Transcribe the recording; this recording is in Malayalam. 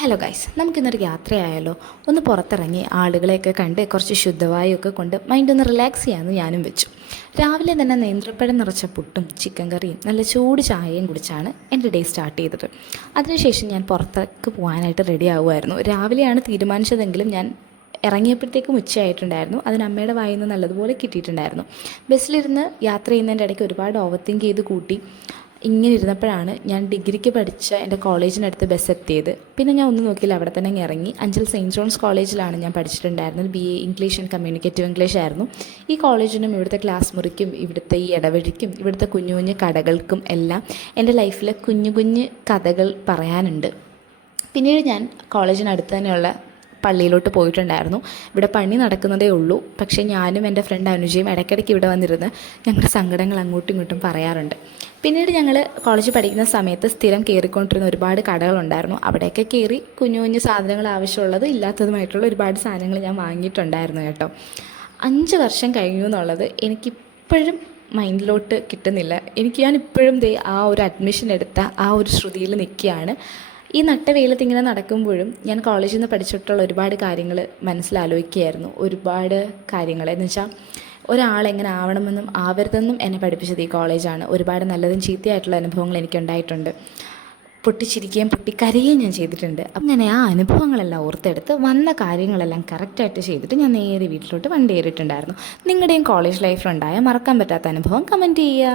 ഹലോ ഗൈസ്, നമുക്കിന്നൊരു യാത്രയായാലോ? ഒന്ന് പുറത്തിറങ്ങി ആളുകളെയൊക്കെ കണ്ട് കുറച്ച് ശുദ്ധവായുവൊക്കെ കൊണ്ട് മൈൻഡ് ഒന്ന് റിലാക്സ് ചെയ്യാമെന്ന് ഞാനും വെച്ചു. രാവിലെ തന്നെ നേന്ത്രപ്പഴം നിറച്ച പുട്ടും ചിക്കൻ കറിയും നല്ല ചൂട് ചായയും കുടിച്ചാണ് എൻ്റെ ഡേ സ്റ്റാർട്ട് ചെയ്തത്. അതിനുശേഷം ഞാൻ പുറത്തേക്ക് പോകാനായിട്ട് റെഡി ആവുമായിരുന്നു. രാവിലെയാണ് തീരുമാനിച്ചതെങ്കിലും ഞാൻ ഇറങ്ങിയപ്പോഴത്തേക്കും ഉച്ചയായിട്ടുണ്ടായിരുന്നു. അതിന് അമ്മയുടെ വായിൽ നിന്ന് നല്ലതുപോലെ കിട്ടിയിട്ടുണ്ടായിരുന്നു. ബസ്സിലിരുന്ന് യാത്ര ചെയ്യുന്നതിൻ്റെ ഇടയ്ക്ക് ഒരുപാട് ഓവർ തിങ്ക് ചെയ്ത് കൂട്ടി ഇങ്ങനെ ഇരുന്നപ്പോഴാണ് ഞാൻ ഡിഗ്രിക്ക് പഠിച്ച എൻ്റെ കോളേജിനടുത്ത് ബസ് എത്തിയത്. പിന്നെ ഞാൻ ഒന്നും നോക്കിയില്ല, അവിടെ തന്നെ ഇറങ്ങി. അഞ്ചൽ സെയിൻറ്റ് ജോൺസ് കോളേജിലാണ് ഞാൻ പഠിച്ചിട്ടുണ്ടായിരുന്നത്. BA English and communicative English ആയിരുന്നു. ഈ കോളേജിനും ഇവിടുത്തെ ക്ലാസ് മുറിക്കും ഇവിടുത്തെ ഈ ഇടവഴിക്കും ഇവിടുത്തെ കുഞ്ഞു കുഞ്ഞു കടകൾക്കും എല്ലാം എൻ്റെ ലൈഫിൽ കുഞ്ഞു കുഞ്ഞു കഥകൾ പറയാനുണ്ട്. പിന്നീട് ഞാൻ കോളേജിനടുത്ത് തന്നെയുള്ള പള്ളിയിലോട്ട് പോയിട്ടുണ്ടായിരുന്നു. ഇവിടെ പണി നടക്കുന്നതേ ഉള്ളൂ. പക്ഷേ ഞാനും എൻ്റെ ഫ്രണ്ട് അനുജയും ഇടയ്ക്കിടയ്ക്ക് ഇവിടെ വന്നിരുന്ന് ഞങ്ങളുടെ സങ്കടങ്ങൾ അങ്ങോട്ടും ഇങ്ങോട്ടും പറയാറുണ്ട്. പിന്നീട് ഞങ്ങൾ കോളേജിൽ പഠിക്കുന്ന സമയത്ത് സ്ഥിരം കയറിക്കൊണ്ടിരുന്ന ഒരുപാട് കടകളുണ്ടായിരുന്നു. അവിടെയൊക്കെ കയറി കുഞ്ഞു കുഞ്ഞു സാധനങ്ങൾ ആവശ്യമുള്ളത് ഇല്ലാത്തതുമായിട്ടുള്ള ഒരുപാട് സാധനങ്ങൾ ഞാൻ വാങ്ങിയിട്ടുണ്ടായിരുന്നു കേട്ടോ. 5 വർഷം കഴിഞ്ഞു എന്നുള്ളത് എനിക്കിപ്പോഴും മൈൻഡിലോട്ട് കിട്ടുന്നില്ല. ഞാനിപ്പോഴും ആ ഒരു അഡ്മിഷൻ എടുത്ത ആ ഒരു ശ്രുതിയിൽ നിൽക്കുകയാണ്. ഈ നട്ട വെയിലത്ത് ഇങ്ങനെ നടക്കുമ്പോഴും ഞാൻ കോളേജിൽ നിന്ന് പഠിച്ചിട്ടുള്ള ഒരുപാട് കാര്യങ്ങൾ മനസ്സിലാലോചിക്കുകയായിരുന്നു. ഒരുപാട് കാര്യങ്ങൾ എന്ന് വെച്ചാൽ ഒരാളെങ്ങനെ ആവണമെന്നും ആവരുതെന്നും എന്നെ പഠിപ്പിച്ചത് ഈ കോളേജാണ്. ഒരുപാട് നല്ലതും ചീത്തയായിട്ടുള്ള അനുഭവങ്ങൾ എനിക്കുണ്ടായിട്ടുണ്ട്. പൊട്ടിച്ചിരിക്കുകയും പൊട്ടിക്കരയുകയും ഞാൻ ചെയ്തിട്ടുണ്ട്. അങ്ങനെ ആ അനുഭവങ്ങളെല്ലാം ഓർത്തെടുത്ത് വന്ന കാര്യങ്ങളെല്ലാം കറക്റ്റായിട്ട് ചെയ്തിട്ട് ഞാൻ നേരെ വീട്ടിലോട്ട് വണ്ടി കയറിയിട്ടുണ്ടായിരുന്നു. നിങ്ങളുടെയും കോളേജ് ലൈഫിലുണ്ടായ മറക്കാൻ പറ്റാത്ത അനുഭവം കമൻറ്റ് ചെയ്യുക.